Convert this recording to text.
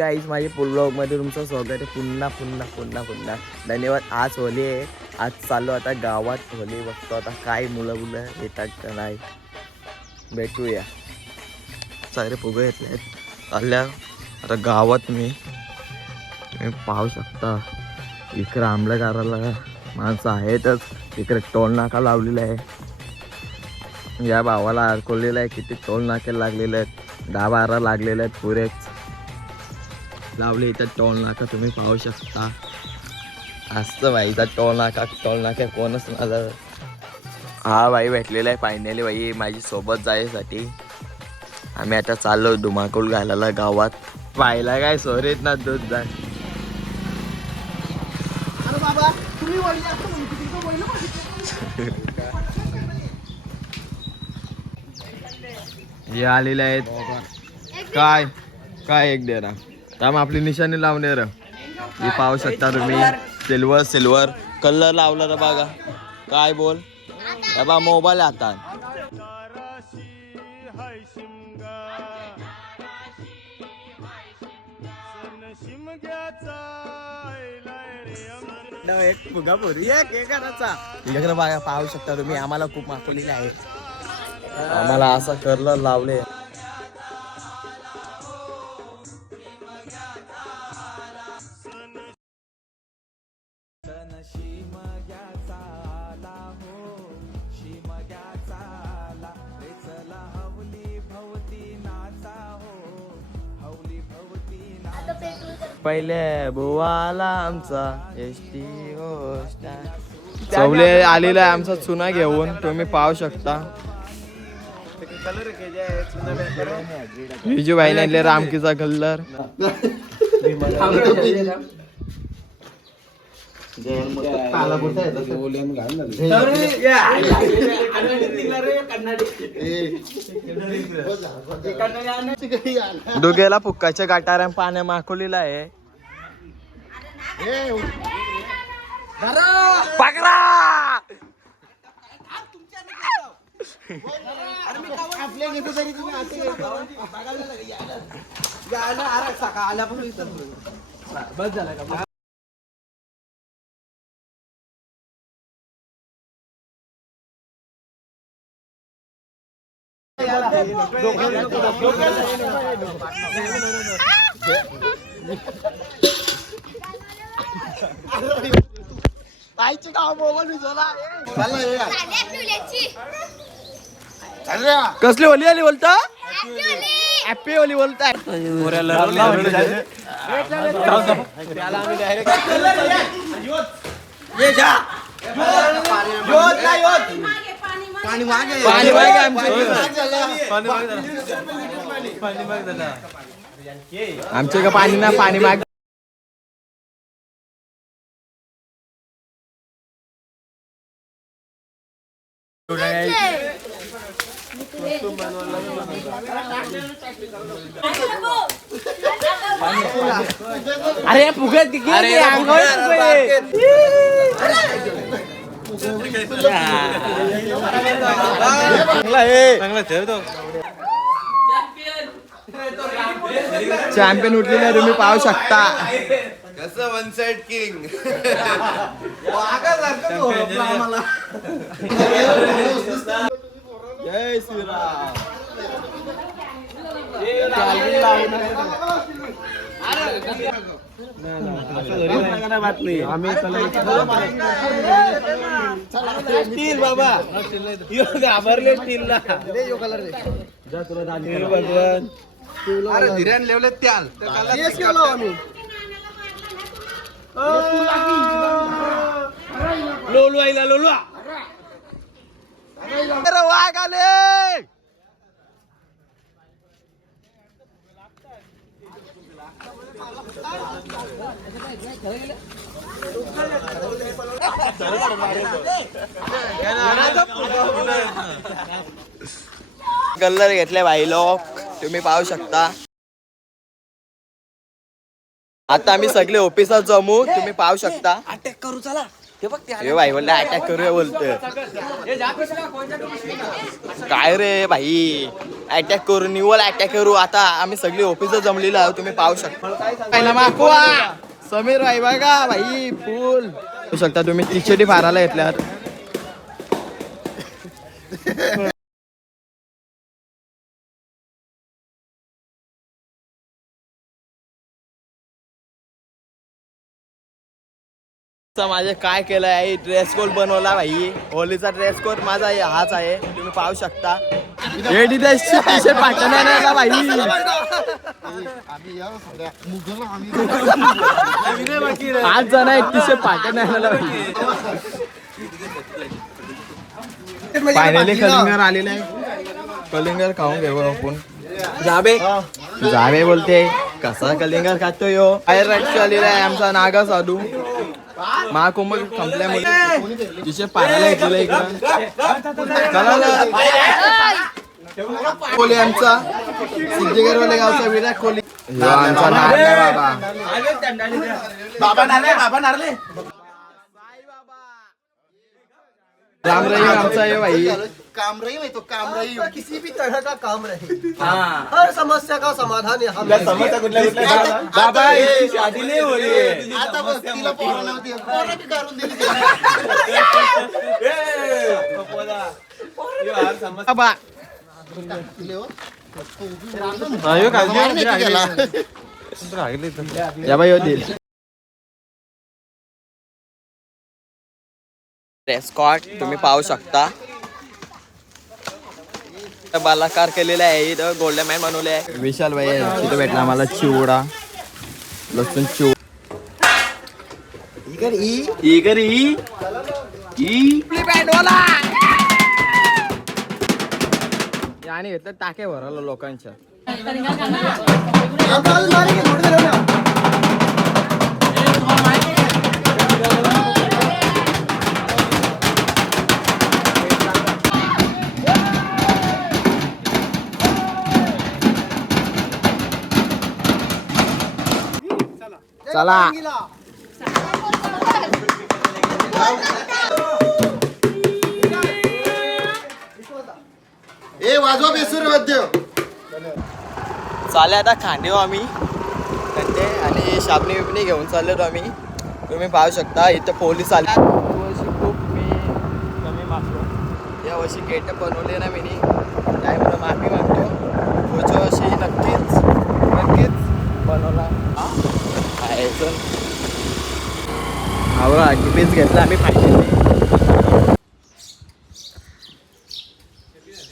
Guys माझे ब्लॉगमध्ये तुमचं स्वागत आहे पुन्हा धन्यवाद. आज होली आहे. आज चाललो आता गावात होली बघतो आता काय मुलं येतात का नाही भेटूया. सगळे फुगे घेतले आहेत चालल्या आता गावात. मी पाहू शकता इकडे आंबलगाराला माणसं आहेतच. इकडे टोल नाका लावलेला आहे. या भावाला अडकवलेला आहे. किती टोल नाके लागलेले आहेत, 10-12 लागलेले आहेत पुरेच लावले इथं टोल नाका. तुम्ही पाहू शकता असतं बाई इथं टोल नाका कोणच माझा. हा बाई भेटलेला आहे फायनली बाई माझी सोबत जायसाठी. आम्ही आता चाललो धुमाकूळ घालायला गावात. पाहिला काय सोरीत ना दूध जा. हे आलेले आहेत काय काय एक डेरा त्याम आपली निशाणी लावून रे. हे पाहू शकता तुम्ही सिल्वर कलर लावला रे बघा. काय बोल बा मोबाईल हातात. एक फुगा भरी इकडे बघा पाहू शकता तुम्ही. आम्हाला खूप मागवलेले आहे. आम्हाला असं कलर लावले. पहिले बुवाला आमचा एसटी गोष्ट चवले आलेला आहे आमचा चुना घेऊन. तुम्ही पाहू शकता विजू भाई आणले रामकीचा कलर. दुगेला फुक्काच्या गाठाऱ्या पाण्या माखवलेला आहे. पकडा बस झाला का. आईचे गाव मोबाईल कसली होली आली बोलता. हॅपी होली बोलताय. आमचे का पाणी ना पाणी माग. अरे फुगत चॅम्पियन उठलेला आहे तुम्ही पाहू शकता. कसं वन साइड किंग. जय श्रीराम. घाबरले स्टीलला. अरे धीऱ्यान लेवले त्याल लोलू आईला लोलू वाघ आले. कलर घेतले भाई लोक तुम्ही पाहू शकता. आता आम्ही सगळे ऑफिसात जमू. तुम्ही पाहू शकता. अटॅक करू चला. हे भाई बोलले अटॅक करूया बोलतोय काय रे भाई अटॅक करू निवल अटॅक करू आता आम्ही सगळी ऑफिसर जमलेलो आहोत तुम्ही पाहू शकता समीर भाई बघा भाई फुल पाहू शकता तुम्ही टी शर्ट मारायला घेतल्यात माझे काय केलं आहे ड्रेस कोड बनवला भाई होलीचा ड्रेस कोड माझा हाच आहे तुम्ही पाहू शकता हे टी-शर्ट पाठवणार नाही का भाई आज जण एक टी-शर्ट पाठवणार फायनली कलिंगर आलेले आहे कलिंगर खाऊन घेऊ आपण जावे बोलते कसा कलिंगर खातोय हो बाहेर आलेला आहे आमचा नागा साधू महाकुंभ संपल्यामुळे तिचे पाहायला घेतलेलं इकडं कोहली आमचा सिद्धेगरवाले गावचा विराट कोहली आमचा नारळे बाबा नारळे राम रहीम आमचा आहे भाई काम रही तो काम रही किसी भी तरह का काम रही हर समस्या का समाधान यहाँ बाबा इसकी शादी नहीं हो रही है आता बस तिला पोरं नव्हती पोरं बी काढून दिली बाबा या बाई होतील स्कॉट तुम्ही पाहू शकता बालाकार केलेला आहे इथं गोल्डन मॅन बनवले आहे विशाल भाई तिथे भेटला मला चिवडा लसूण याने घेतलं टाके भरवलं लोकांच्या चला ए वाजवा बेसूर वाद्य चाले आता खांदेव आम्ही कंटे आणि शाबणी बिबणी घेऊन चाललेलो आम्ही तुम्ही पाहू शकता इथं पोलीस आले वर्षी खूप मी कमी मागतो या वर्षी गेट बनवले ना मी त्यामुळे माफी मागतो पुढच्या वर्षी नक्कीच बनवला आहे हा GPS घेतला आम्ही फायनली